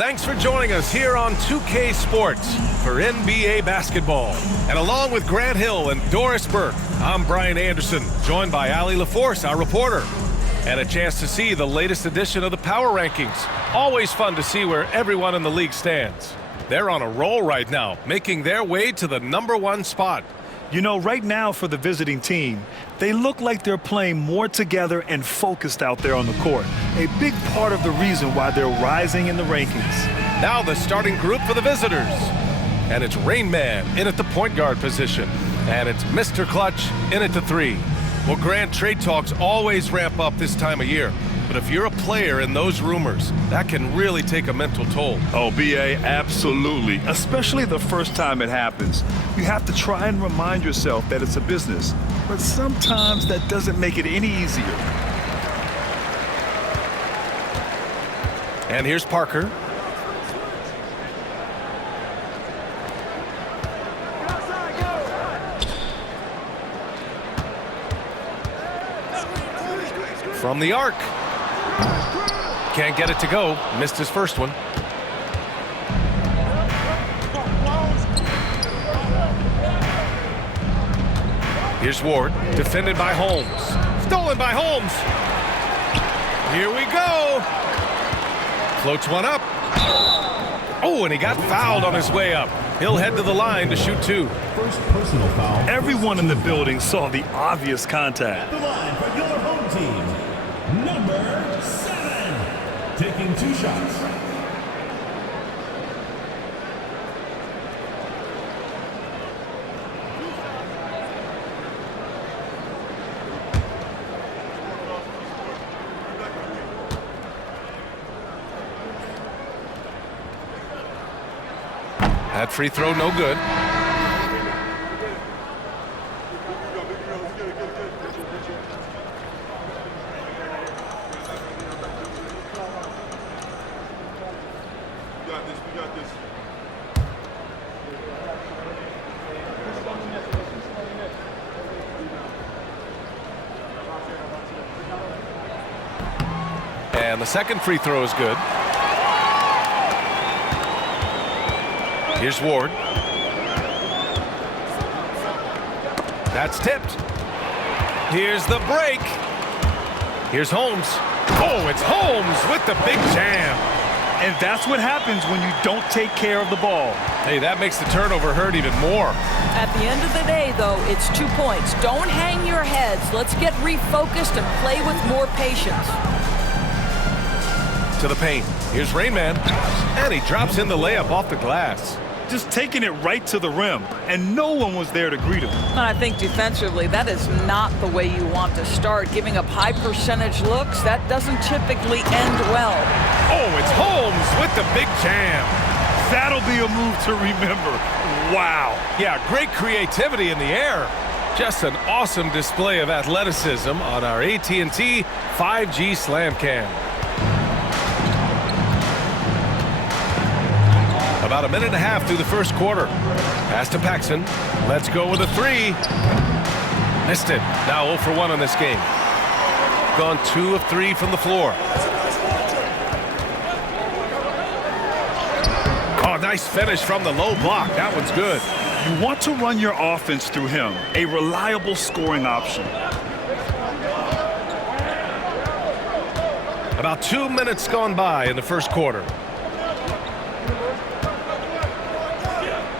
Thanks for joining us here on 2K Sports for NBA basketball. And along with Grant Hill and Doris Burke, I'm Brian Anderson, joined by Allie LaForce, our reporter. And a chance to see the latest edition of the Power Rankings. Always fun to see where everyone in the league stands. They're on a roll right now, making their way to the #1 spot. You know, right now for the visiting team, they look like they're playing more together and focused out there on the court. A big part of the reason why they're rising in the rankings. Now the starting group for the visitors. And it's Rain Man in at the point guard position. And it's Mr. Clutch in at the 3. Well, Grant, trade talks always ramp up this time of year. But if you're a player in those rumors, that can really take a mental toll. Oh, B.A., absolutely. Especially the first time it happens. You have to try and remind yourself that it's a business. But sometimes that doesn't make it any easier. And here's Parker. From the arc. Can't get it to go. Missed his first one. Here's Ward. Defended by Holmes. Stolen by Holmes. Here we go. Floats one up. Oh, and he got fouled on his way up. He'll head to the line to shoot 2. First personal foul. Everyone in the building saw the obvious contact. The line for your home team, number 7, taking 2 shots. That free throw no good. We got this. And the second free throw is good. Here's Ward. That's tipped. Here's the break. Here's Holmes. Oh, it's Holmes with the big jam. And that's what happens when you don't take care of the ball. Hey, that makes the turnover hurt even more. At the end of the day, though, it's 2 points. Don't hang your heads. Let's get refocused and play with more patience. To the paint. Here's Rain Man. And he drops in the layup off the glass. Just taking it right to the rim, and no one was there to greet him. I think defensively, that is not the way you want to start. Giving up high percentage looks, that doesn't typically end well. Oh, it's Holmes with the big jam. That'll be a move to remember. Wow. Yeah, great creativity in the air. Just an awesome display of athleticism on our AT&T 5G Slam Cam. About a minute and a half through the first quarter. Pass to Paxson. Let's go with a 3. Missed it. Now 0 for 1 on this game. Gone 2 of 3 from the floor. Oh, nice finish from the low block. That one's good. You want to run your offense through him, a reliable scoring option. About 2 minutes gone by in the first quarter.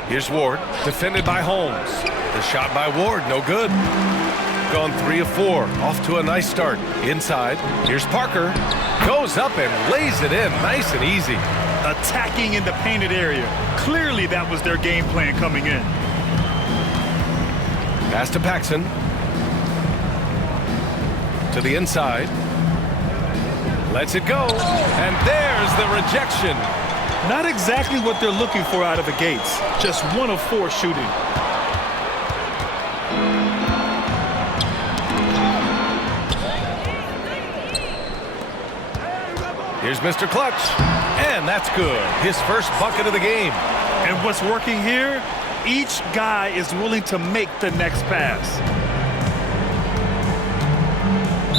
Here's Ward, defended by Holmes. The shot by Ward, no good. Gone 3 of 4, off to a nice start. Inside, here's Parker. Goes up and lays it in, nice and easy. Attacking in the painted area. Clearly that was their game plan coming in. Pass to Paxson. To the inside. Lets it go. And there's the rejection. Not exactly what they're looking for out of the gates. Just 1 of 4 shooting. Here's Mr. Clutch. And that's good. His first bucket of the game. And what's working here? Each guy is willing to make the next pass.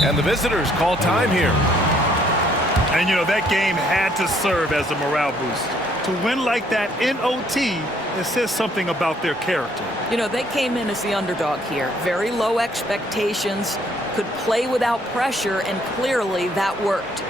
And the visitors call time here. And, you know, that game had to serve as a morale boost. To win like that in OT, it says something about their character. You know, they came in as the underdog here. Very low expectations, could play without pressure, and clearly that worked.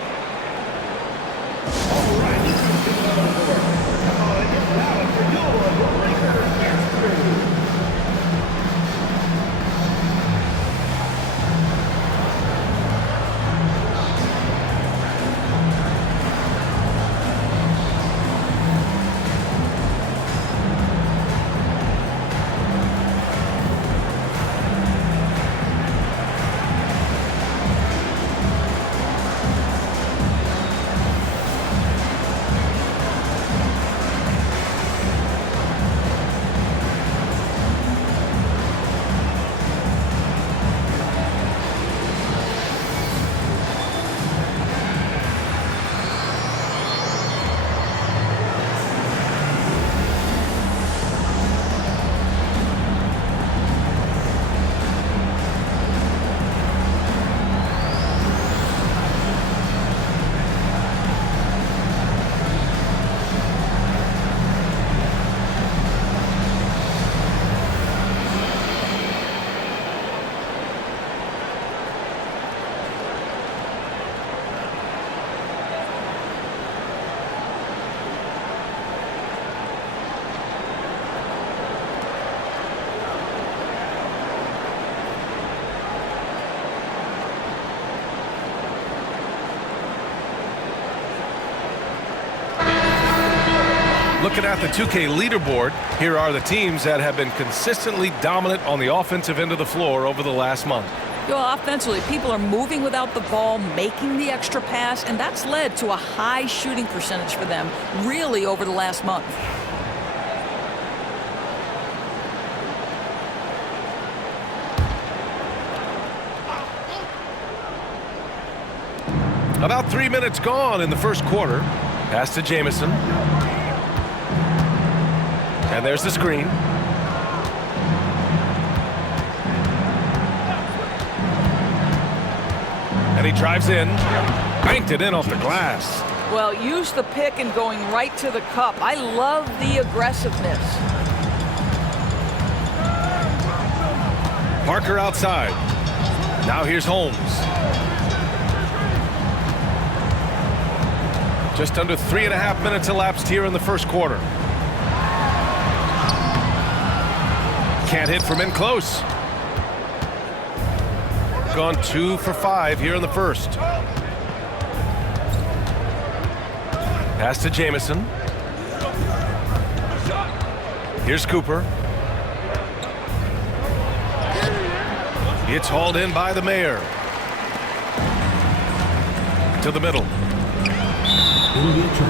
Looking at the 2K leaderboard, here are the teams that have been consistently dominant on the offensive end of the floor over the last month. You know, offensively, people are moving without the ball, making the extra pass, and that's led to a high shooting percentage for them, really, over the last month. About 3 minutes gone in the first quarter. Pass to Jamison. And there's the screen. And he drives in. Banked it in off the glass. Well, use the pick and going right to the cup. I love the aggressiveness. Parker outside. Now here's Holmes. Just under 3.5 minutes elapsed here in the first quarter. Can't hit from in close. Gone 2 for 5 here in the first. Pass to Jamison. Here's Cooper. It's hauled in by the Mayor. To the middle.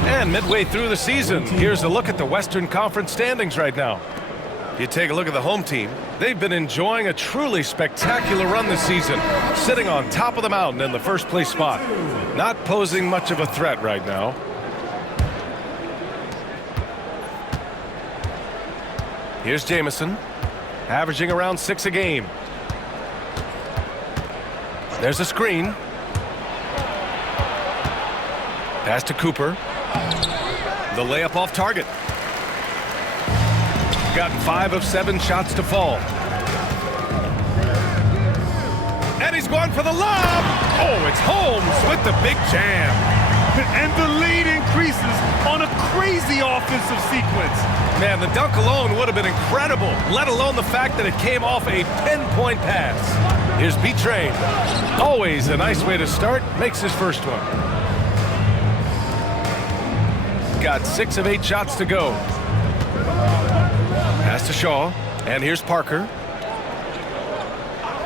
And midway through the season, here's a look at the Western Conference standings right now. You take a look at the home team. They've been enjoying a truly spectacular run this season, sitting on top of the mountain in the first place spot. Not posing much of a threat right now. Here's Jamison, averaging around 6 a game. There's a screen. Pass to Cooper. The layup off target. Gotten 5 of 7 shots to fall. And he's going for the lob. Oh, it's Holmes with the big jam. And the lead increases on a crazy offensive sequence. Man, the dunk alone would have been incredible, let alone the fact that it came off a pinpoint pass. Here's B-Train. Always a nice way to start. Makes his first one. Got 6 of 8 shots to go. Pass to Shaw, and here's Parker.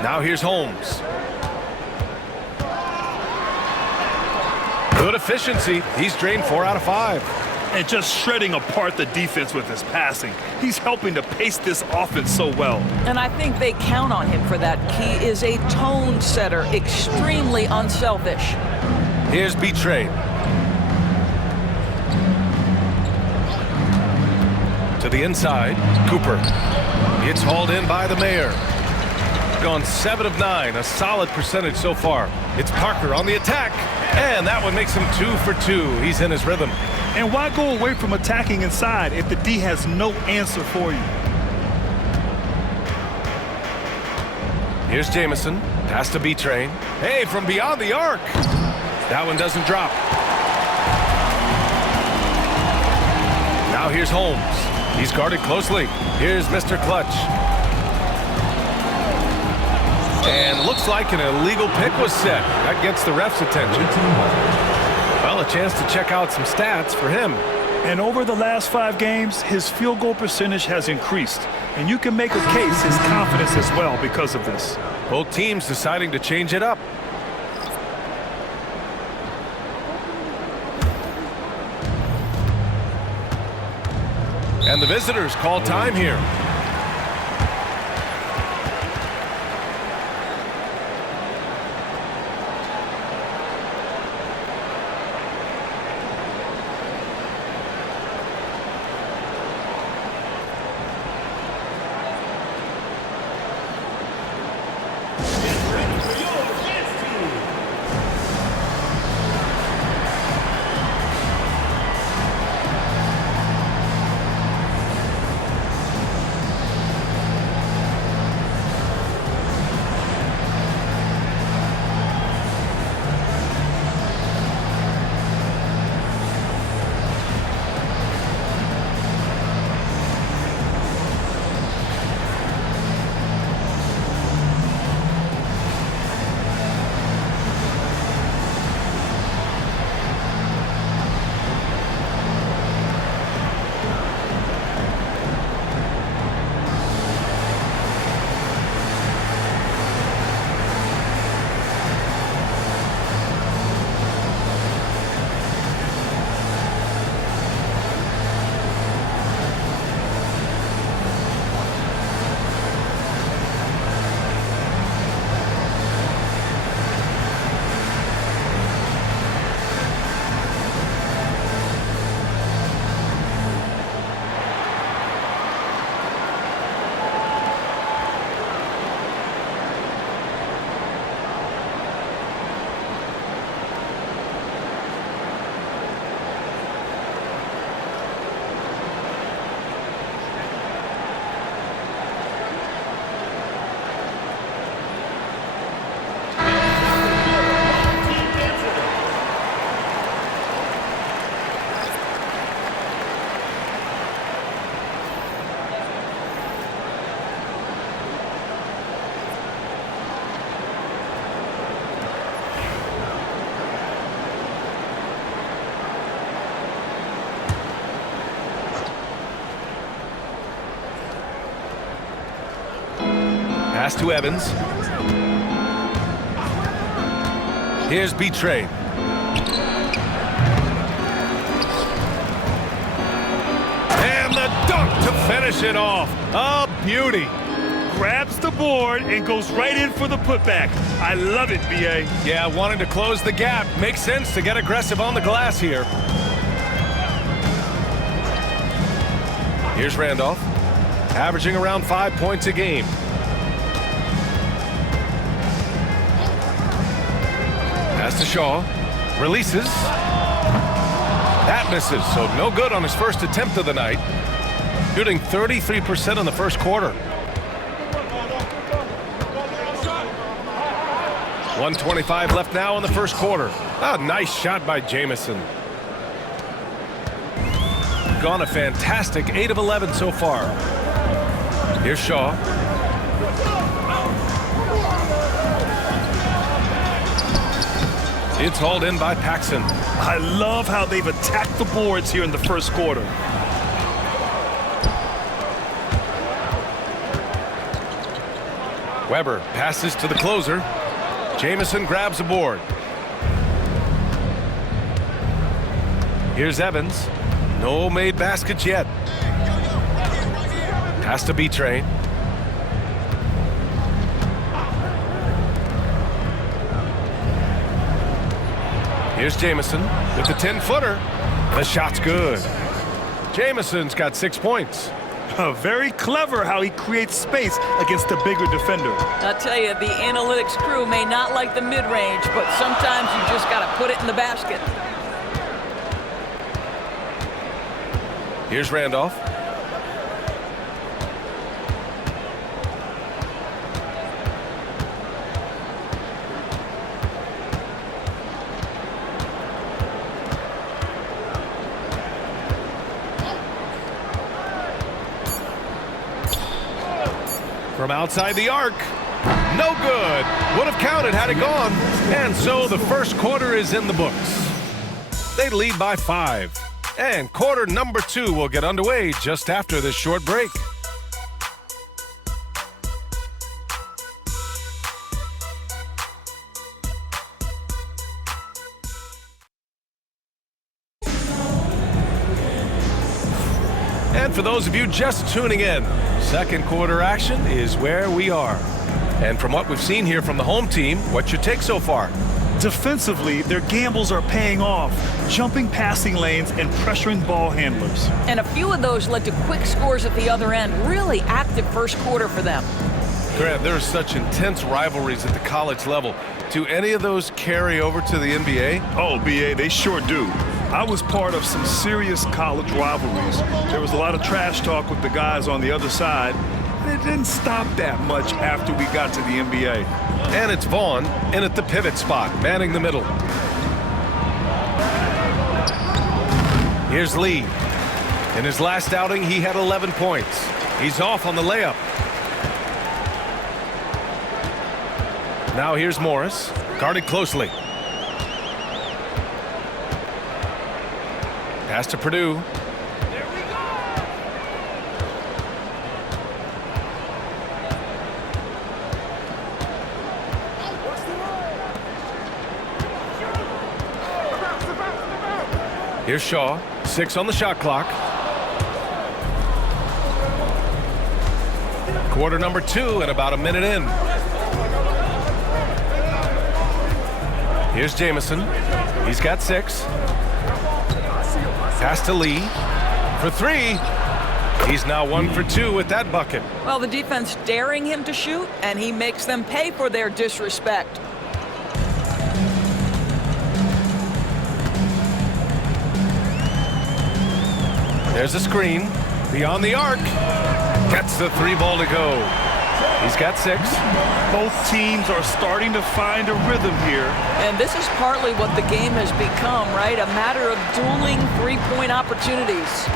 Now here's Holmes. Good efficiency. He's drained 4 out of 5. And just shredding apart the defense with his passing. He's helping to pace this offense so well. And I think they count on him for that. He is a tone setter, extremely unselfish. Here's B-Train. To the inside, Cooper. It's hauled in by the Mayor. Gone 7 of 9, a solid percentage so far. It's Parker on the attack, and that one makes him 2 for 2. He's in his rhythm. And why go away from attacking inside if the D has no answer for you? Here's Jamison. Pass to B-Train. Hey, from beyond the arc. That one doesn't drop. Now here's Holmes. He's guarded closely. Here's Mr. Clutch. And looks like an illegal pick was set. That gets the ref's attention. Well, a chance to check out some stats for him. And over the last 5 games, his field goal percentage has increased. And you can make a case his confidence as well because of this. Both teams deciding to change it up. And the visitors call time here. Pass to Evans. Here's B-Train. And the dunk to finish it off. A beauty. Grabs the board and goes right in for the putback. I love it, B.A. Yeah, wanting to close the gap. Makes sense to get aggressive on the glass here. Here's Randolph, averaging around 5 points a game. Pass to Shaw. Releases. That misses, so no good on his first attempt of the night. Shooting 33% in the first quarter. 1:25 left now in the first quarter. A nice shot by Jamison. Gone a fantastic 8 of 11 so far. Here's Shaw. It's hauled in by Paxson. I love how they've attacked the boards here in the first quarter. Weber passes to the closer. Jamison grabs a board. Here's Evans. No made baskets yet. Pass to B-Train. Here's Jamison with the 10-footer. The shot's good. Jamison's got 6 points. Very clever how he creates space against a bigger defender. I'll tell you, the analytics crew may not like the mid-range, but sometimes you just got to put it in the basket. Here's Randolph. From outside the arc. No good. Would have counted had it gone. And so the first quarter is in the books. They lead by 5. And quarter number 2 will get underway just after this short break. And for those of you just tuning in, second quarter action is where we are. And from what we've seen here from the home team, what's your take so far? Defensively, their gambles are paying off, jumping passing lanes and pressuring ball handlers. And a few of those led to quick scores at the other end. Really active first quarter for them. Grant, there are such intense rivalries at the college level. Do any of those carry over to the NBA? Oh, BA, they sure do. I was part of some serious college rivalries. There was a lot of trash talk with the guys on the other side. It didn't stop that much after we got to the NBA. And it's Vaughn in at the pivot spot, manning the middle. Here's Lee. In his last outing, he had 11 points. He's off on the layup. Now here's Morris, guarded closely. Pass to Purdue. There we go. Here's Shaw, 6 on the shot clock. Quarter number 2 and about a minute in. Here's Jamison. He's got 6. Pass to Lee for 3. He's now 1 for 2 with that bucket. Well, the defense daring him to shoot, and he makes them pay for their disrespect. There's a screen. Beyond the arc. Gets the 3 ball to go. He's got 6. Both teams are starting to find a rhythm here. And this is partly what the game has become, right? A matter of dueling three-point opportunities.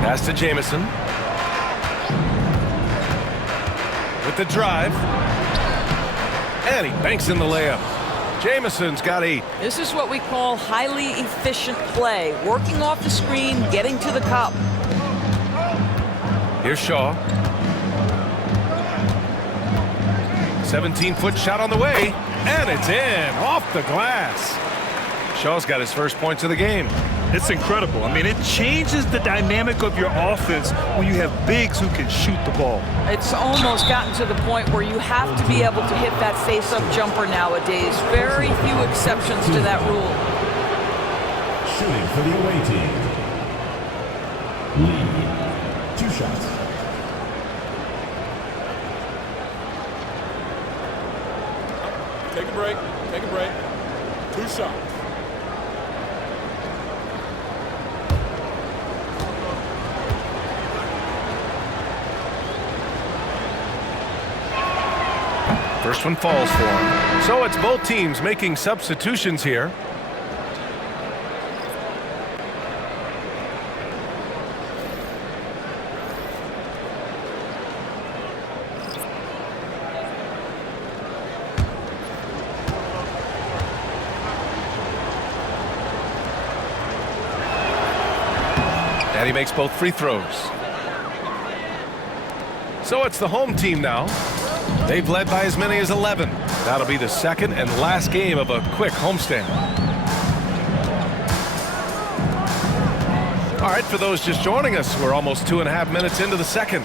Pass to Jamison. With the drive. And he banks in the layup. Jamison's got 8. This is what we call highly efficient play. Working off the screen, getting to the cup. Here's Shaw. 17-foot shot on the way. And it's in. Off the glass. Shaw's got his first points of the game. It's incredible. I mean, it changes the dynamic of your offense when you have bigs who can shoot the ball. It's almost gotten to the point where you have to be able to hit that face-up jumper nowadays. Very few exceptions to that rule. Shooting for the away team. Lee, 2 shots. Take a break. Take a break. 2 shots. First one falls for him. So it's both teams making substitutions here. And he makes both free throws. So it's the home team now. They've led by as many as 11. That'll be the second and last game of a quick homestand. All right, for those just joining us, we're almost 2.5 minutes into the second.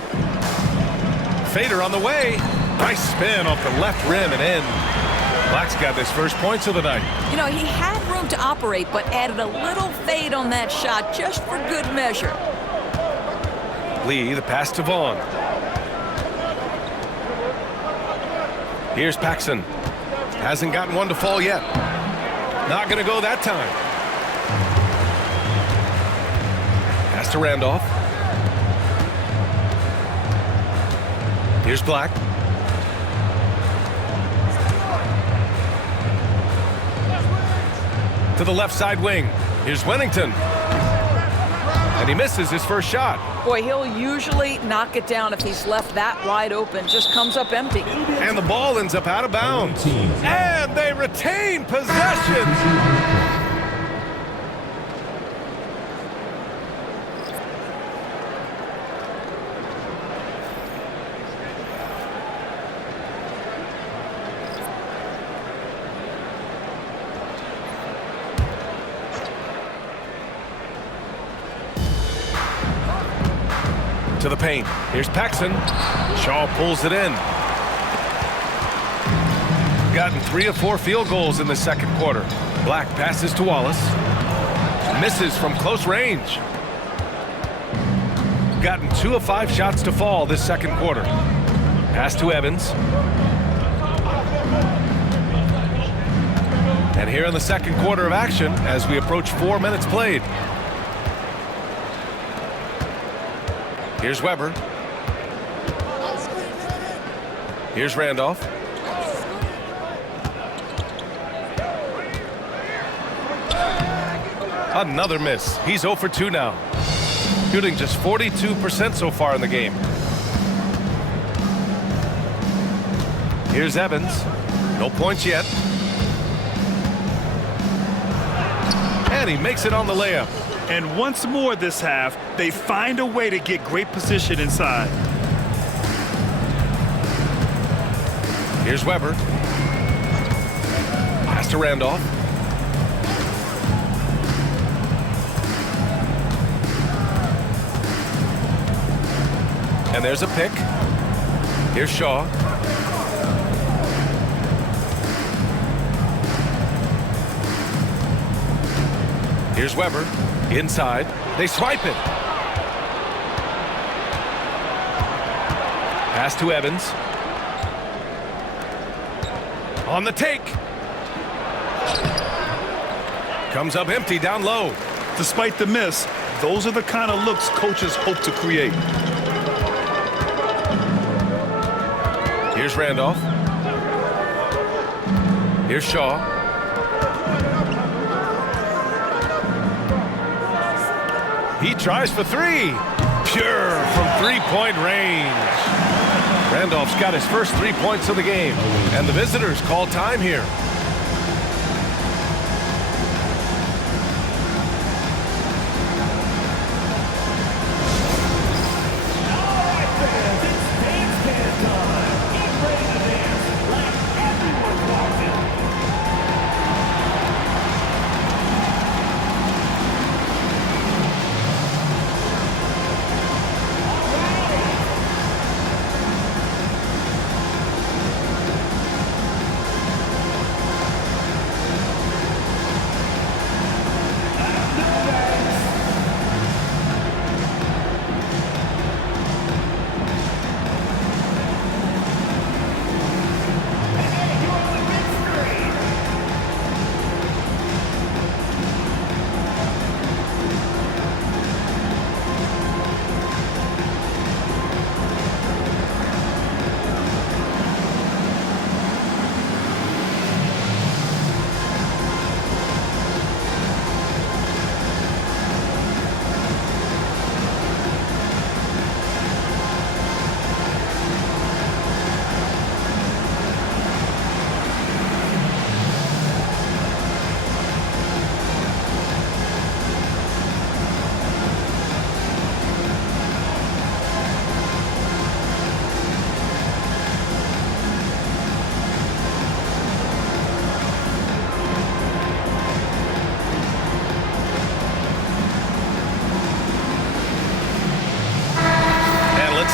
Fader on the way. Nice spin off the left rim and in. Black's got his first points of the night. You know, he had room to operate, but added a little fade on that shot just for good measure. Lee, the pass to Vaughn. Here's Paxson. Hasn't gotten one to fall yet. Not going to go that time. Pass to Randolph. Here's Black. To the left side wing. Here's Wennington. And he misses his first shot. Boy, he'll usually knock it down if he's left that wide open. Just comes up empty. And the ball ends up out of bounds. And they retain possession. To the paint. Here's Paxson. Shaw pulls it in. Gotten 3 of 4 field goals in the second quarter. Black passes to Wallace. Misses from close range. Gotten 2 of 5 shots to fall this second quarter. Pass to Evans. And here in the second quarter of action as we approach 4 minutes played. Here's Weber. Here's Randolph. Another miss. He's 0 for 2 now. Shooting just 42% so far in the game. Here's Evans. No points yet. And he makes it on the layup. And once more this half, they find a way to get great position inside. Here's Weber. Pass to Randolph. And there's a pick. Here's Shaw. Here's Weber. Inside. They swipe it. Pass to Evans. On the take. Comes up empty down low. Despite the miss, those are the kind of looks coaches hope to create. Here's Randolph. Here's Shaw. He tries for 3. Pure from 3-point range. Randolph's got his first 3 points of the game. And the visitors call time here.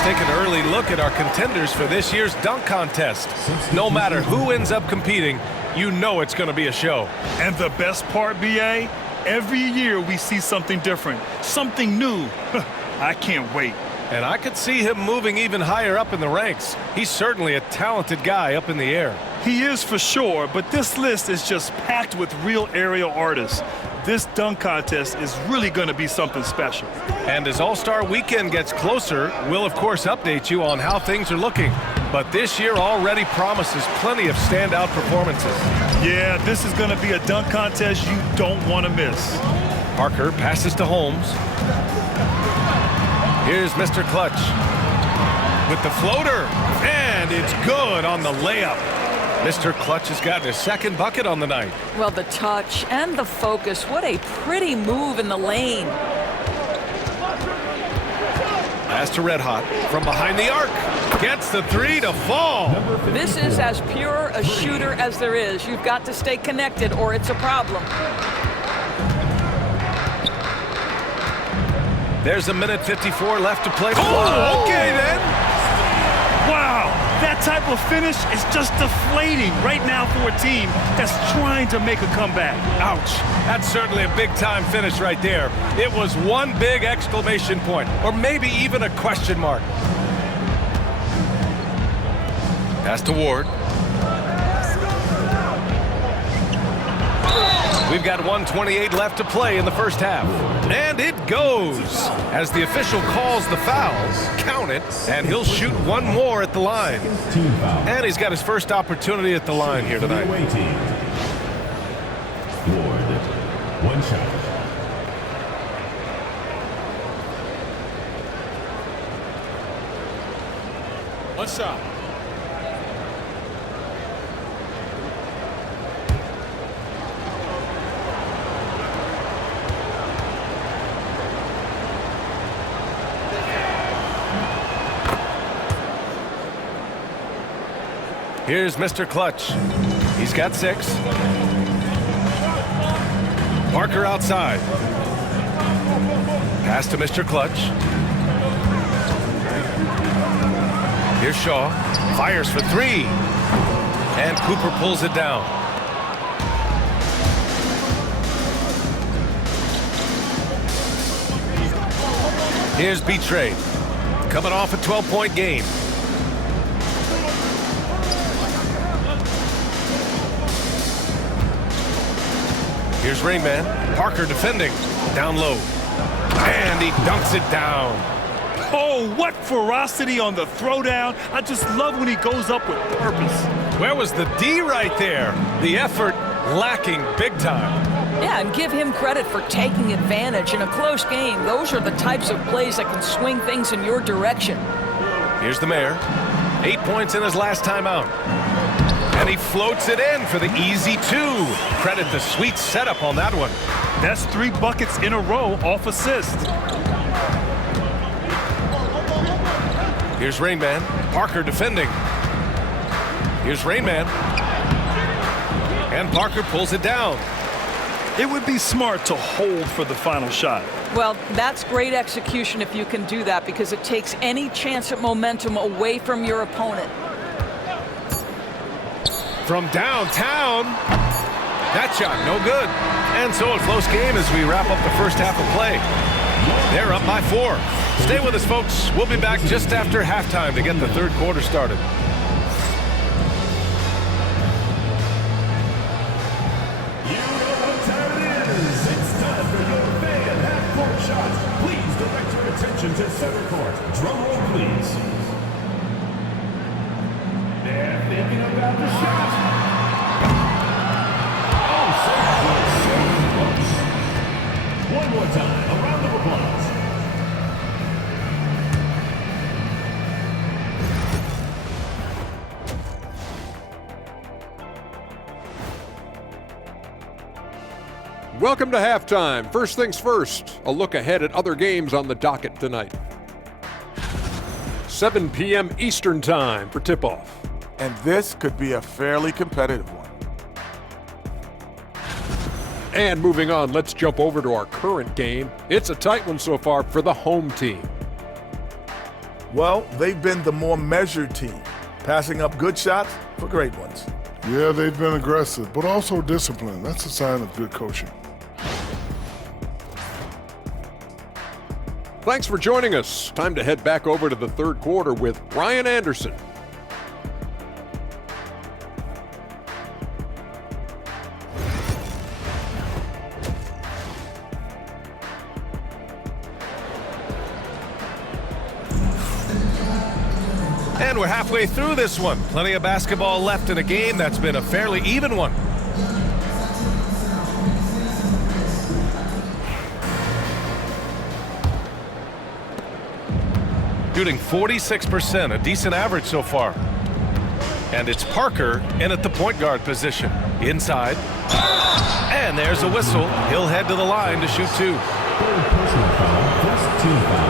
Take an early look at our contenders for this year's dunk contest. No matter who ends up competing, you know it's going to be a show. And the best part, B.A., every year we see something different, something new. I can't wait. And I could see him moving even higher up in the ranks. He's certainly a talented guy up in the air. He is for sure, but this list is just packed with real aerial artists. This dunk contest is really going to be something special. And as All-Star Weekend gets closer, we'll of course update you on how things are looking. But this year already promises plenty of standout performances. Yeah, this is going to be a dunk contest you don't want to miss. Parker passes to Holmes. Here's Mr. Clutch with the floater, and it's good on the layup. Mr. Clutch has gotten his second bucket on the night. Well, the touch and the focus, what a pretty move in the lane. Pass to Red Hot from behind the arc. Gets the three to fall. This is as pure a shooter as there is. You've got to stay connected or it's a problem. There's a minute 54 left to play. Oh, okay then. Wow, that type of finish is just deflating right now for a team that's trying to make a comeback. Ouch. That's certainly a big-time finish right there. It was one big exclamation point, or maybe even a question mark. Pass to Ward. We've got 1:28 left to play in the first half. And it goes as the official calls the foul. Count it, and he'll shoot one more at the line. And he's got his first opportunity at the line here tonight. Ward, one shot. One shot. Here's Mr. Clutch. He's got 6. Parker outside. Pass to Mr. Clutch. Here's Shaw. Fires for 3. And Cooper pulls it down. Here's B-Trade. Coming off a 12-point game. Here's Rainman. Parker defending. Down low. And he dunks it down. Oh, what ferocity on the throwdown. I just love when he goes up with purpose. Where was the D right there? The effort lacking big time. Yeah, and give him credit for taking advantage in a close game. Those are the types of plays that can swing things in your direction. Here's the mayor. 8 points in his last time out. And he floats it in for the easy 2. Credit the sweet setup on that one. That's 3 buckets in a row off assist. Here's Rainman. Parker defending. Here's Rainman. And Parker pulls it down. It would be smart to hold for the final shot. Well, that's great execution if you can do that, because it takes any chance at momentum away from your opponent. From downtown, that shot no good. And so a close game as we wrap up the first half of play. They're up by 4. Stay with us, folks. We'll be back just after halftime to get the third quarter started. You know what time it is. It's time for your fan half-court shots. Please direct your attention to center court. Drum roll, please. They're thinking about the shot. Oh, so close. One more time. A round of applause. Welcome to halftime. First things first, a look ahead at other games on the docket tonight. 7 p.m. Eastern Time for tip-off. And this could be a fairly competitive one. And moving on, let's jump over to our current game. It's a tight one so far for the home team. Well, they've been the more measured team, passing up good shots for great ones. Yeah, they've been aggressive, but also disciplined. That's a sign of good coaching. Thanks for joining us. Time to head back over to the third quarter with Brian Anderson. And we're halfway through this one. Plenty of basketball left in a game that's been a fairly even one. Shooting 46%, a decent average so far. And it's Parker in at the point guard position. Inside. And there's a whistle. He'll head to the line to shoot two. Third personal foul, first team foul.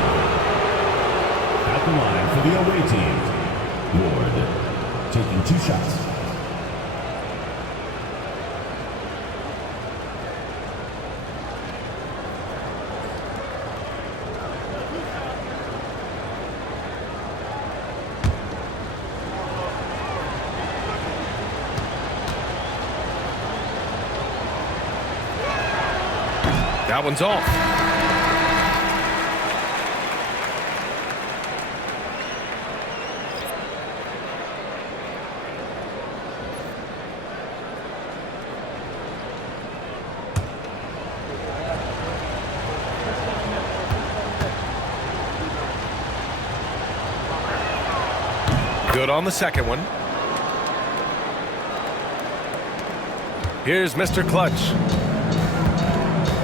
At the line for the away team, Ward taking 2 shots. That one's off. Good on the second one. Here's Mr. Clutch.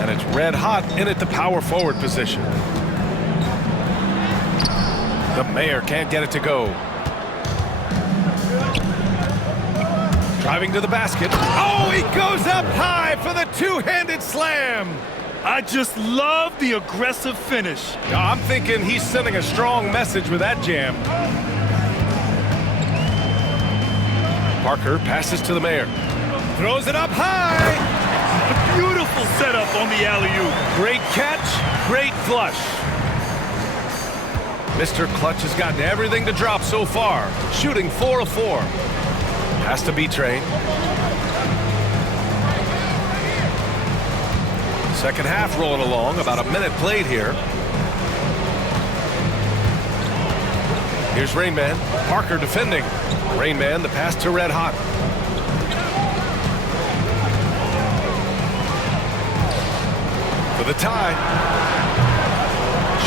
And it's red hot in at the power forward position. The Mayor can't get it to go. Driving to the basket. Oh, he goes up high for the two-handed slam. I just love the aggressive finish. I'm thinking he's sending a strong message with that jam. Parker passes to the Mayor. Throws it up high. Beautiful setup on the alley-oop. Great catch, great flush. Mr. Clutch has gotten everything to drop so far. Shooting 4 of 4. Has to be Train. Second half rolling along, about a minute played here. Here's Rain Man. Parker defending. Rain Man, the pass to Red Hot. For the tie.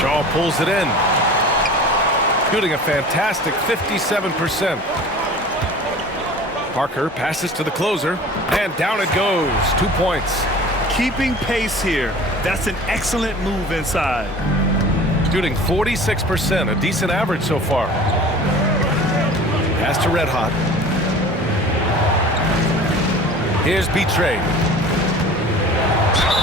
Shaw pulls it in. Shooting a fantastic 57%. Parker passes to the closer, and down it goes. 2 points. Keeping pace here. That's an excellent move inside. Shooting 46%, a decent average so far. Pass to Red Hot. Here's B-Trey.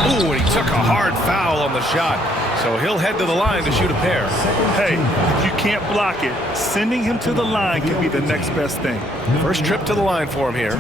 Ooh, and he took a hard foul on the shot. So he'll head to the line to shoot a pair. Hey, if you can't block it, sending him to the line can be the next best thing. First trip to the line for him here.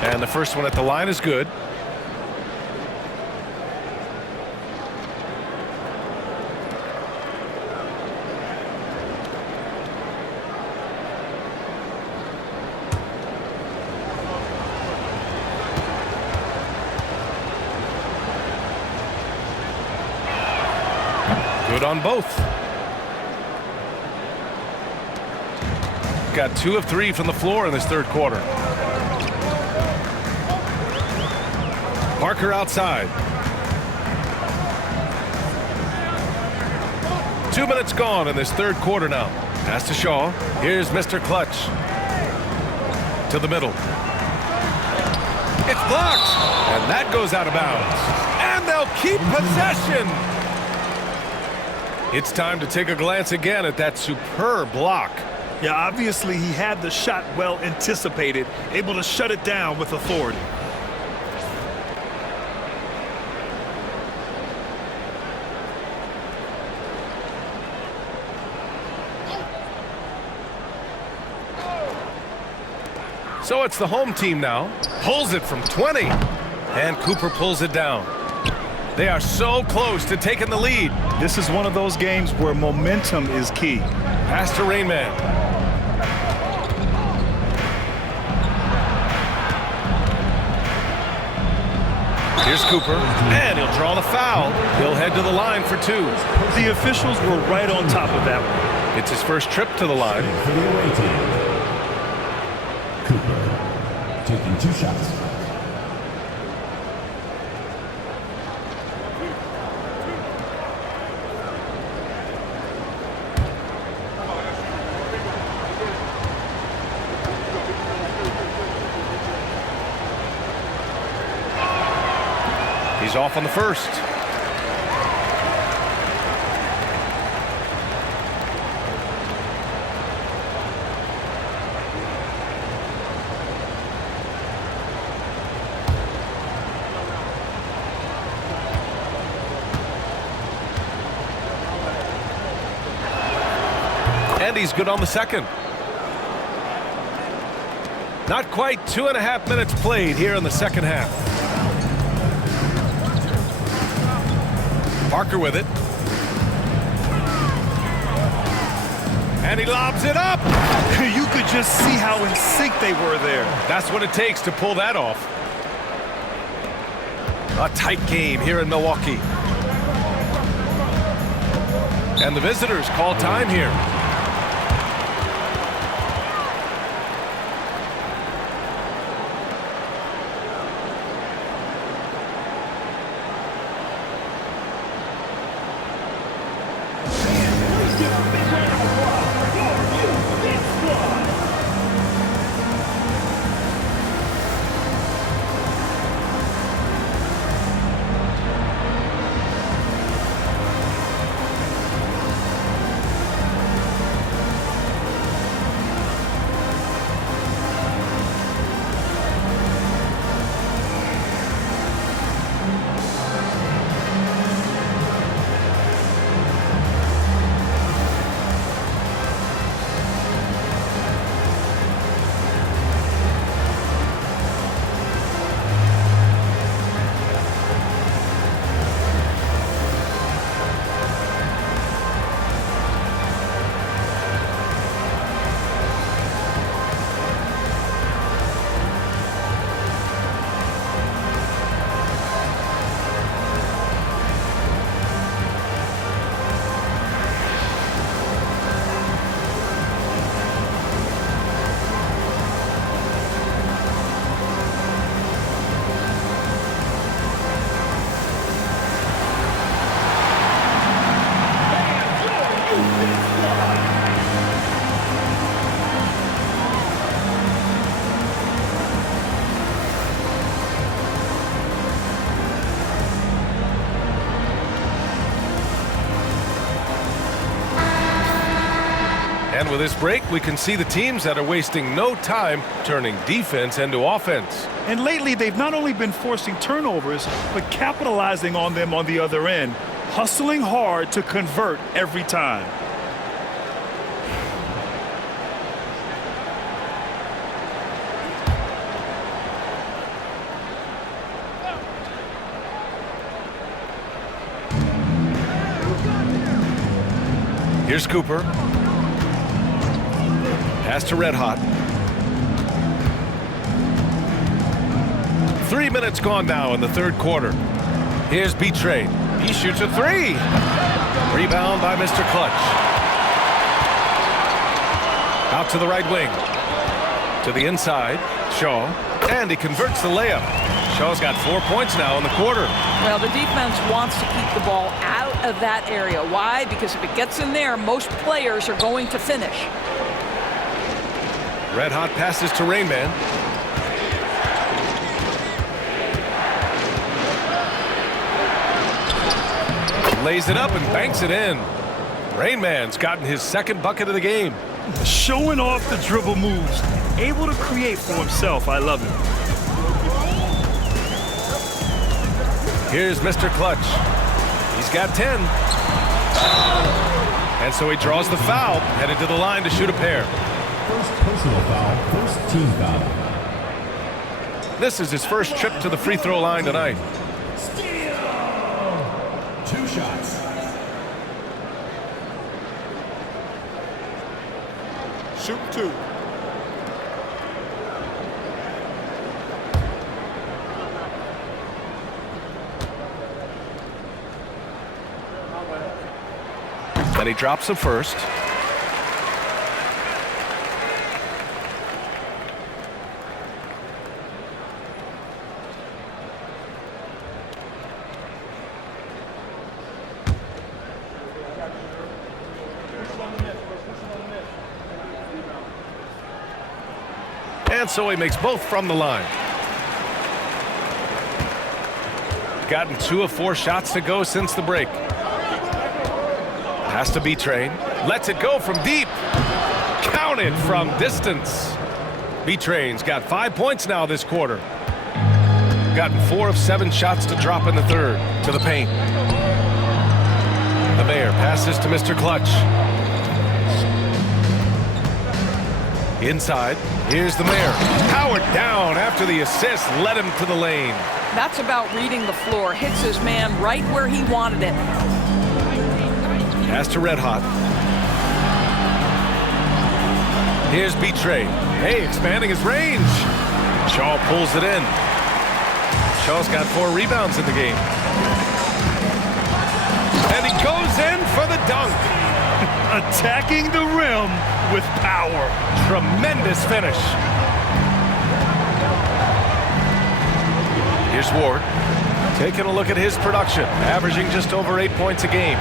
And the first one at the line is good. Good on both. Got 2 of 3 from the floor in this third quarter. Parker outside. 2 minutes gone in this third quarter now. Pass to Shaw. Here's Mr. Clutch. To the middle. It's blocked. And that goes out of bounds. And they'll keep possession. It's time to take a glance again at that superb block. Yeah, obviously he had the shot well anticipated, able to shut it down with authority. So it's the home team now. Pulls it from 20. And Cooper pulls it down. They are so close to taking the lead. This is one of those games where momentum is key. Pass to Rainman. Here's Cooper, and he'll draw the foul. He'll head to the line for 2. The officials were right on top of that one. It's his first trip to the line. For the away team, Cooper taking 2 shots. He's off on the first. And he's good on the second. Not quite 2.5 minutes played here in the second half. Parker with it. And he lobs it up. You could just see how in sync they were there. That's what it takes to pull that off. A tight game here in Milwaukee. And the visitors call time here. And with this break, we can see the teams that are wasting no time turning defense into offense. And lately, they've not only been forcing turnovers, but capitalizing on them on the other end, hustling hard to convert every time. Here's Cooper. Pass to Red Hot. 3 minutes gone now in the third quarter. Here's B-Trade. He shoots a 3. Rebound by Mr. Clutch. Out to the right wing. To the inside. Shaw. And he converts the layup. Shaw's got 4 points now in the quarter. Well, the defense wants to keep the ball out of that area. Why? Because if it gets in there, most players are going to finish. Red Hot passes to Rainman. Lays it up and banks it in. Rainman's gotten his second bucket of the game. Showing off the dribble moves. Able to create for himself. I love it. Here's Mr. Clutch. He's got 10. And so he draws the foul, headed to the line to shoot a pair. First personal foul, first team foul. This is his first trip to the free throw line tonight. 2 shots. Shoot 2. Then he drops the first. And so he makes both from the line. Gotten 2 of 4 shots to go since the break. Has to be Train. Lets it go from deep. Counted from distance. B-Train's got 5 points now this quarter. Gotten 4 of 7 shots to drop in the third. To the paint. The Mayor passes to Mr. Clutch. Inside. Here's the Mayor. Powered down after the assist led him to the lane. That's about reading the floor. Hits his man right where he wanted it. Pass to Red Hot. Here's B-Train. Hey, expanding his range. Shaw pulls it in. Shaw's got 4 rebounds in the game. And he goes in for the dunk. Attacking the rim with power. Tremendous finish. Here's Ward. Taking a look at his production. Averaging just over 8 points a game.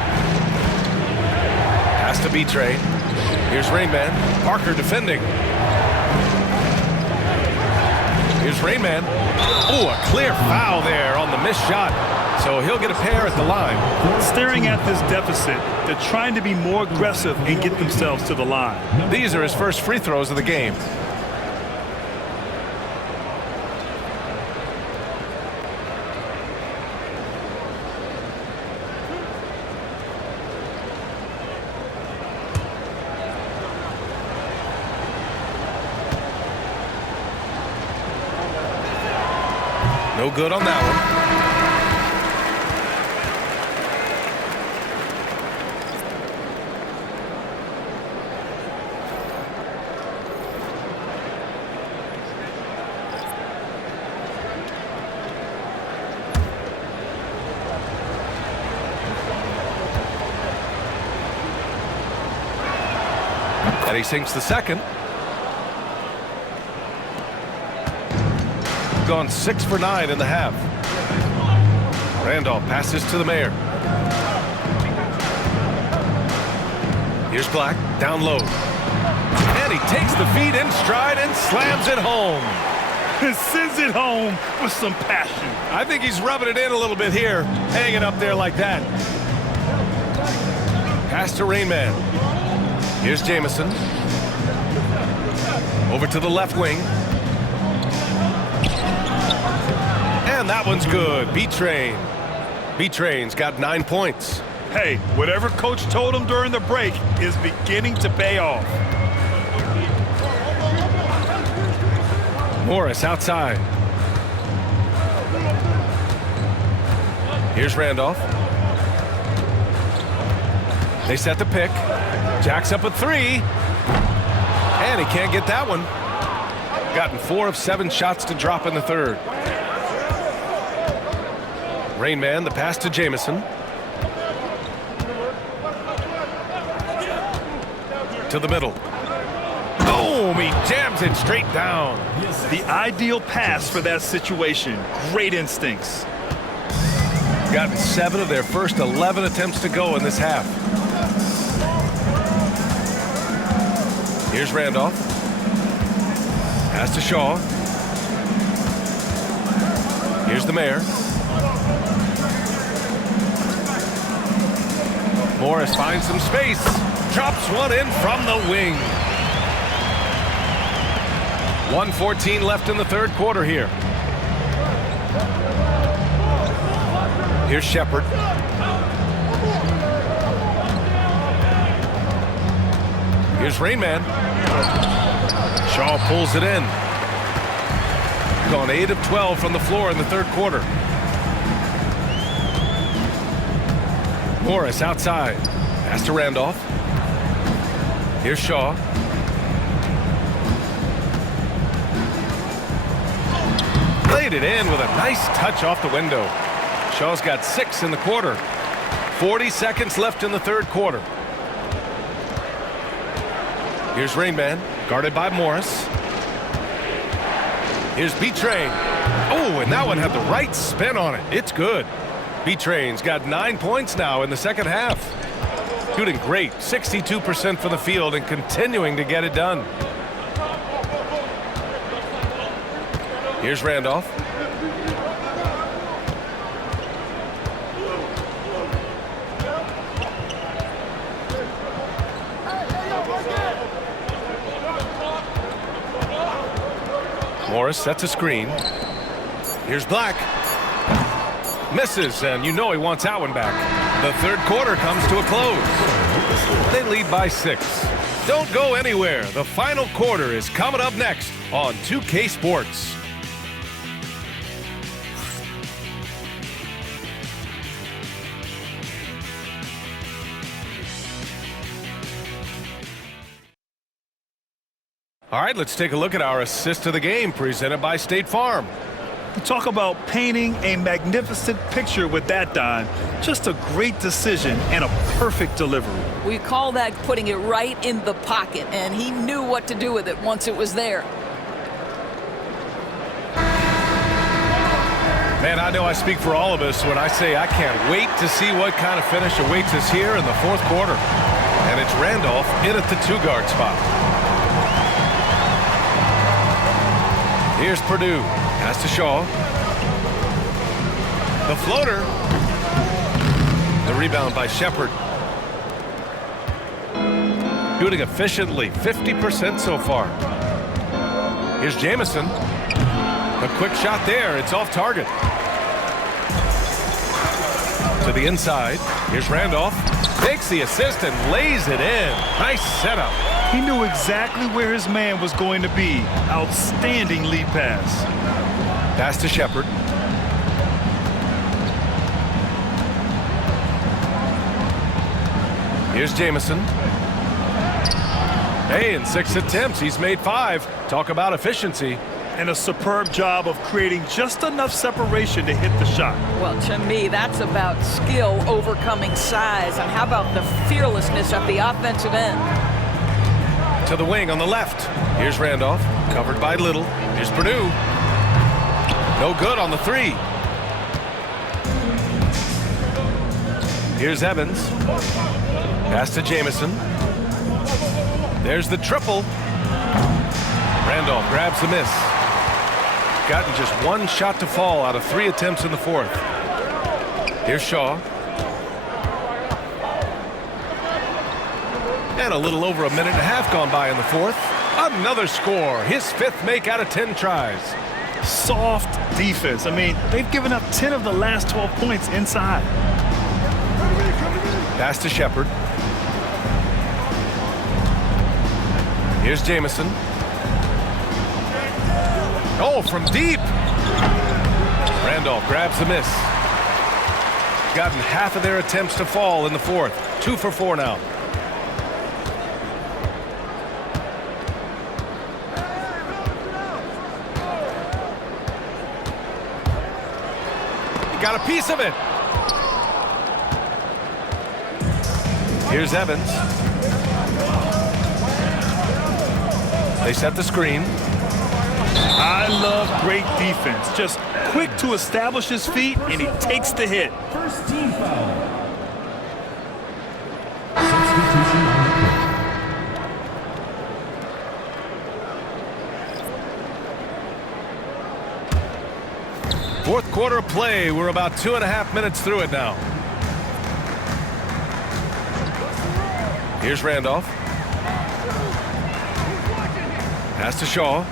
Has to be Train. Here's Rainman. Parker defending. Here's Rainman. Oh, a clear foul there on the missed shot. So he'll get a pair at the line. Staring at this deficit, they're trying to be more aggressive and get themselves to the line. These are his first free throws of the game. No good on that one. And he sinks the second. Gone 6 for 9 in the half. Randolph passes to the Mayor. Here's Black, down low. And he takes the feed in stride and slams it home. Sends it home with some passion. I think he's rubbing it in a little bit here, hanging up there like that. Pass to Rainman. Here's Jamison. Over to the left wing. And that one's good. B-Train. B-Train's got 9 points. Hey, whatever coach told him during the break is beginning to pay off. Morris outside. Here's Randolph. They set the pick. Jack's up a 3. And he can't get that one. Gotten 4 of 7 shots to drop in the third. Rainman, the pass to Jamison. To the middle. Boom! He jams it straight down. The ideal pass for that situation. Great instincts. Gotten 7 of their first 11 attempts to go in this half. Here's Randolph. Pass to Shaw. Here's the Mayor. Morris finds some space. Drops one in from the wing. 1:14 left in the third quarter here. Here's Shepard. Here's Rainman. Shaw pulls it in. gone 8 of 12 from the floor in the third quarter. Morris outside. Pass to Randolph. Here's Shaw. Laid it in with a nice touch off the window. Shaw's got 6 in the quarter. 40 seconds left in the third quarter. Here's Rainman, guarded by Morris. Here's B-Train. Oh, and that one had the right spin on it. It's good. B-Train's got 9 points now in the second half. Shooting great, 62% from the field and continuing to get it done. Here's Randolph. Morris sets a screen. Here's Black. Misses, and you know he wants that one back. The third quarter comes to a close. They lead by 6. Don't go anywhere. The final quarter is coming up next on 2K Sports. All right, let's take a look at our assist of the game presented by State Farm. Talk about painting a magnificent picture with that dime. Just a great decision and a perfect delivery. We call that putting it right in the pocket, and he knew what to do with it once it was there. Man, I know I speak for all of us when I say I can't wait to see what kind of finish awaits us here in the fourth quarter. And it's Randolph in at the 2-guard spot. Here's Purdue. Pass to Shaw. The floater. The rebound by Shepard. Shooting efficiently, 50% so far. Here's Jamison. A quick shot there. It's off target. To the inside. Here's Randolph. Takes the assist and lays it in. Nice setup. He knew exactly where his man was going to be. Outstanding lead pass. Pass to Shepard. Here's Jamison. Hey, in 6 attempts, he's made 5. Talk about efficiency. And a superb job of creating just enough separation to hit the shot. Well, to me, that's about skill overcoming size. And how about the fearlessness at the offensive end? To the wing on the left. Here's Randolph, covered by Little. Here's Purdue. No good on the 3. Here's Evans. Pass to Jamison. There's the triple. Randolph grabs the miss. Gotten just 1 shot to fall out of 3 attempts in the fourth. Here's Shaw. And a little over a minute and a half gone by in the fourth. Another score. His 5th make out of 10 tries. Soft defense. I mean, they've given up 10 of the last 12 points inside. Pass to Shepard. Here's Jamison. Oh, from deep. Randolph grabs the miss. Gotten half of their attempts to fall in the fourth. 2 for 4 now. He got a piece of it. Here's Evans. They set the screen. I love great defense. Just quick to establish his feet, and he takes the hit. First team foul. Substitution on the court. Fourth quarter play. We're about 2.5 minutes through it now. Here's Randolph. Pass to Shaw.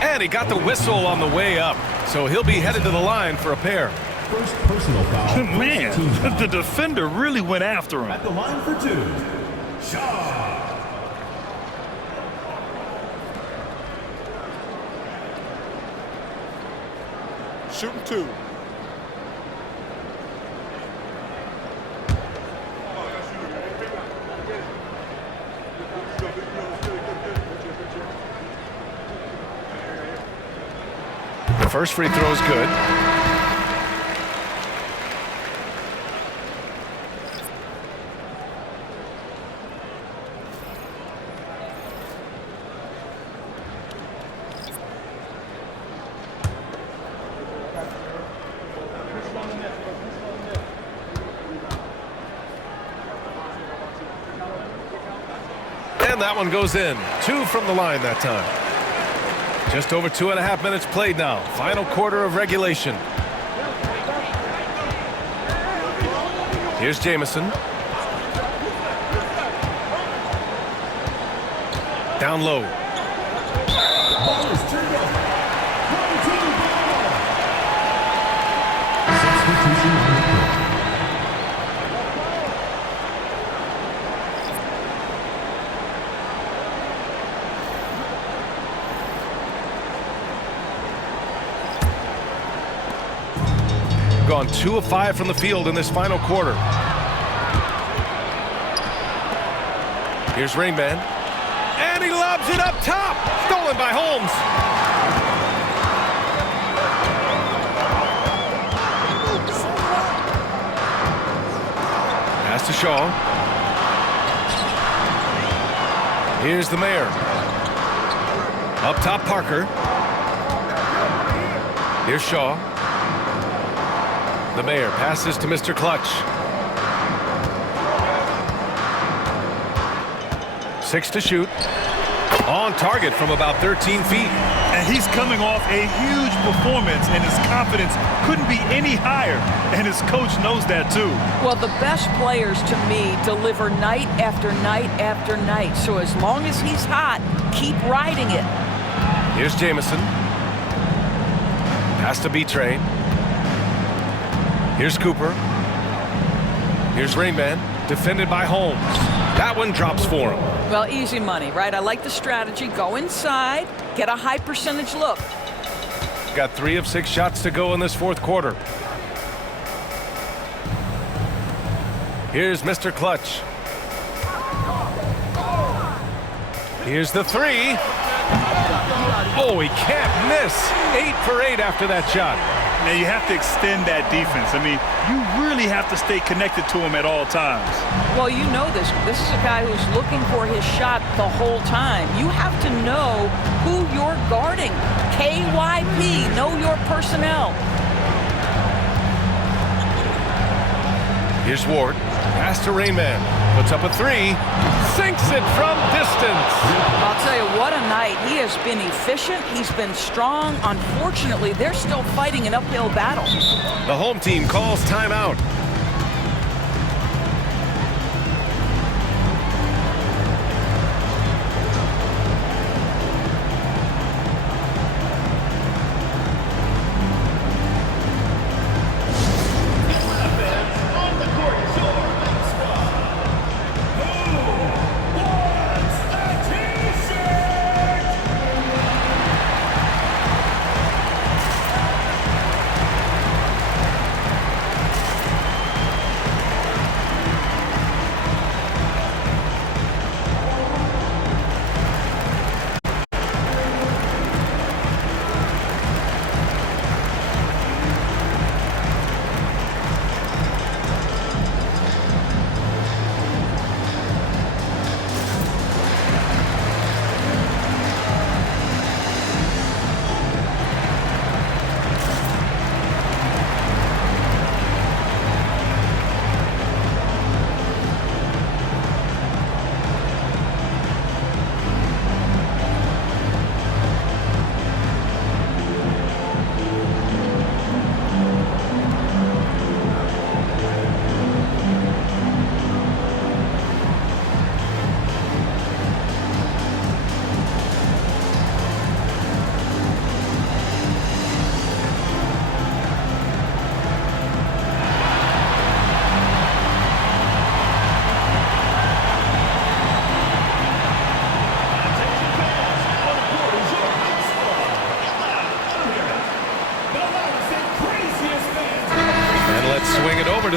And he got the whistle on the way up, so he'll be headed to the line for a pair. First personal foul. Man, the defender really went after him. At the line for 2, Shaw. Shooting 2. The first free throw is good. And that one goes in. 2 from the line that time. Just over 2.5 minutes played now. Final quarter of regulation. Here's Jamison. Down low. Ball is turned over. One team ball. Substitution on the court. Gone 2 of 5 from the field in this final quarter. Here's Rainman. And he lobs it up top. Stolen by Holmes. Pass to Shaw. Here's the Mayor. Up top, Parker. Here's Shaw. The Mayor passes to Mr. Clutch. 6 to shoot. On target from about 13 feet. And he's coming off a huge performance, and his confidence couldn't be any higher. And his coach knows that too. Well, the best players to me deliver night after night after night. So as long as he's hot, keep riding it. Here's Jamison. Pass to B-Train. Here's Cooper. Here's Rainman. Defended by Holmes. That one drops for him. Well, easy money, right? I like the strategy. Go inside, get a high percentage look. Got 3 of 6 shots to go in this fourth quarter. Here's Mr. Clutch. Here's the 3. Oh, he can't miss. 8 for 8 after that shot. Now you have to extend that defense. I mean, you really have to stay connected to him at all times. Well, you know this. This is a guy who's looking for his shot the whole time. You have to know who you're guarding. KYP, know your personnel. Here's Ward. Pass to Rainman. Puts up a 3. Sinks it from distance. I'll tell you, what a night. He has been efficient. He's been strong. Unfortunately, they're still fighting an uphill battle. The home team calls timeout.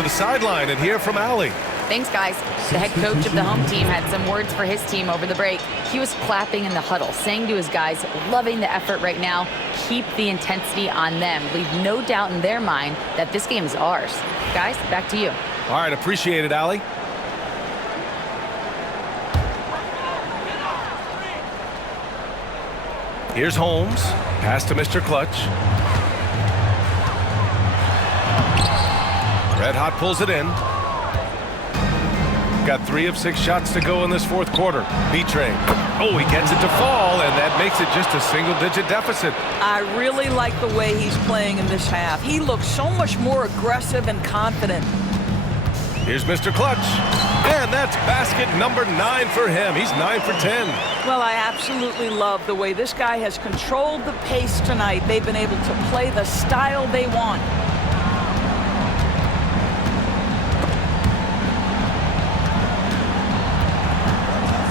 the sideline and hear from Allie. Thanks, guys. The head coach of the home team had some words for his team over the break. He was clapping in the huddle, saying to his guys, loving the effort right now, keep the intensity on them. Leave no doubt in their mind that this game is ours. Guys, back to you. All right, appreciate it, Allie. Here's Holmes. Pass to Mr. Clutch. Red Hot pulls it in. Got 3 of 6 shots to go in this fourth quarter. B-Train. Oh, he gets it to fall, and that makes it just a single-digit deficit. I really like the way he's playing in this half. He looks so much more aggressive and confident. Here's Mr. Clutch. And that's basket number 9 for him. He's 9 for 10. Well, I absolutely love the way this guy has controlled the pace tonight. They've been able to play the style they want.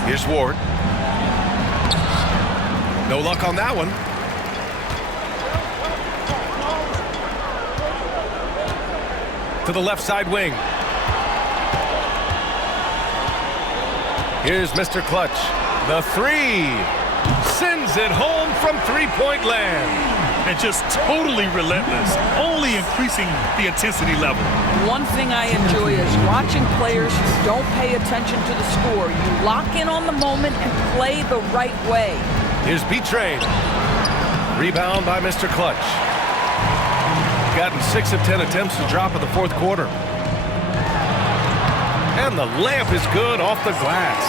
Here's Ward. No luck on that one. To the left side wing. Here's Mr. Clutch. The 3. Sends it home from three-point land. And just totally relentless, only increasing the intensity level. One thing I enjoy is watching players who don't pay attention to the score. You lock in on the moment and play the right way. Here's B-Train. Rebound by Mr. Clutch. Gotten 6 of 10 attempts to drop in the fourth quarter. And the layup is good off the glass.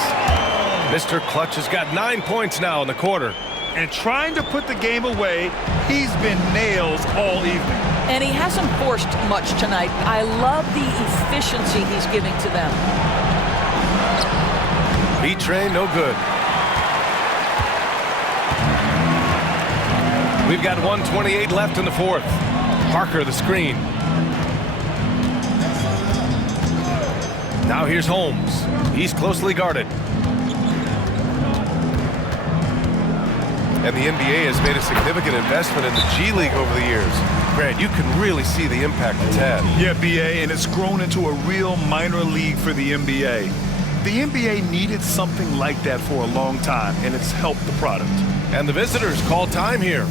Mr. Clutch has got 9 points now in the quarter. And trying to put the game away, he's been nails all evening. And he hasn't forced much tonight. I love the efficiency he's giving to them. B-Train, no good. We've got 1:28 left in the fourth. Parker, the screen. Now here's Holmes. He's closely guarded. And the NBA has made a significant investment in the G League over the years. Grant, you can really see the impact it's had. Yeah, BA, and it's grown into a real minor league for the NBA. The NBA needed something like that for a long time, and it's helped the product. And the visitors call time here.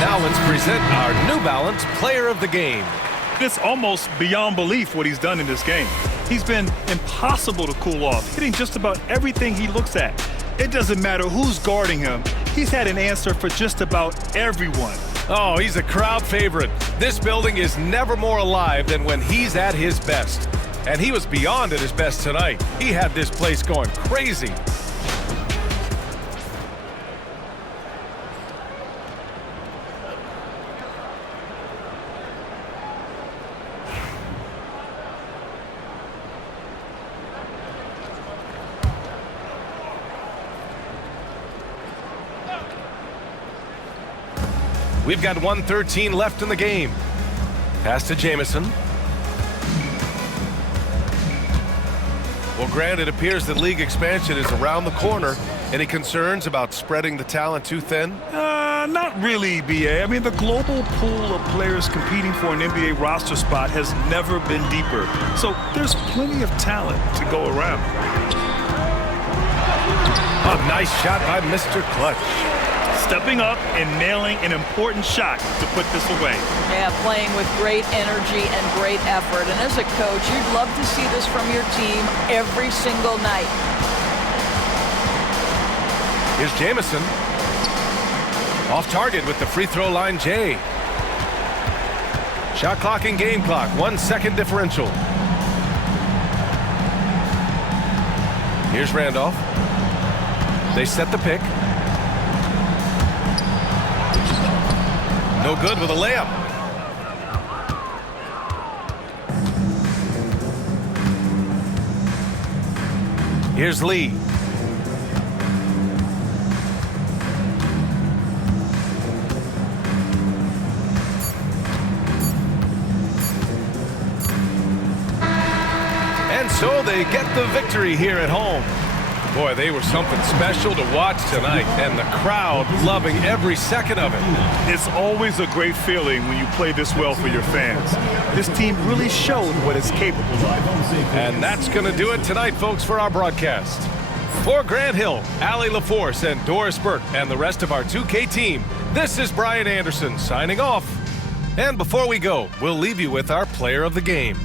Now let's present our New Balance Player of the Game. It's almost beyond belief what he's done in this game. He's been impossible to cool off, hitting just about everything he looks at. It doesn't matter who's guarding him. He's had an answer for just about everyone. Oh, he's a crowd favorite. This building is never more alive than when he's at his best. And he was beyond at his best tonight. He had this place going crazy. We've got 1:13 left in the game. Pass to Jamison. Well, Grant, it appears that league expansion is around the corner. Any concerns about spreading the talent too thin? Not really, BA. I mean, the global pool of players competing for an NBA roster spot has never been deeper. So there's plenty of talent to go around. A nice shot by Mr. Clutch. Stepping up and nailing an important shot to put this away. Yeah, playing with great energy and great effort. And as a coach, you'd love to see this from your team every single night. Here's Jamison. Off target with the free throw line, Jay. Shot clock and game clock, 1 second differential. Here's Randolph. They set the pick. No good with a layup. Here's Lee. And so they get the victory here at home. Boy, they were something special to watch tonight, and the crowd loving every second of it. It's always a great feeling when you play this well for your fans. This team really showed what it's capable of. And that's going to do it tonight, folks, for our broadcast. For Grant Hill, Allie LaForce, and Doris Burke, and the rest of our 2K team, this is Brian Anderson signing off. And before we go, we'll leave you with our player of the game.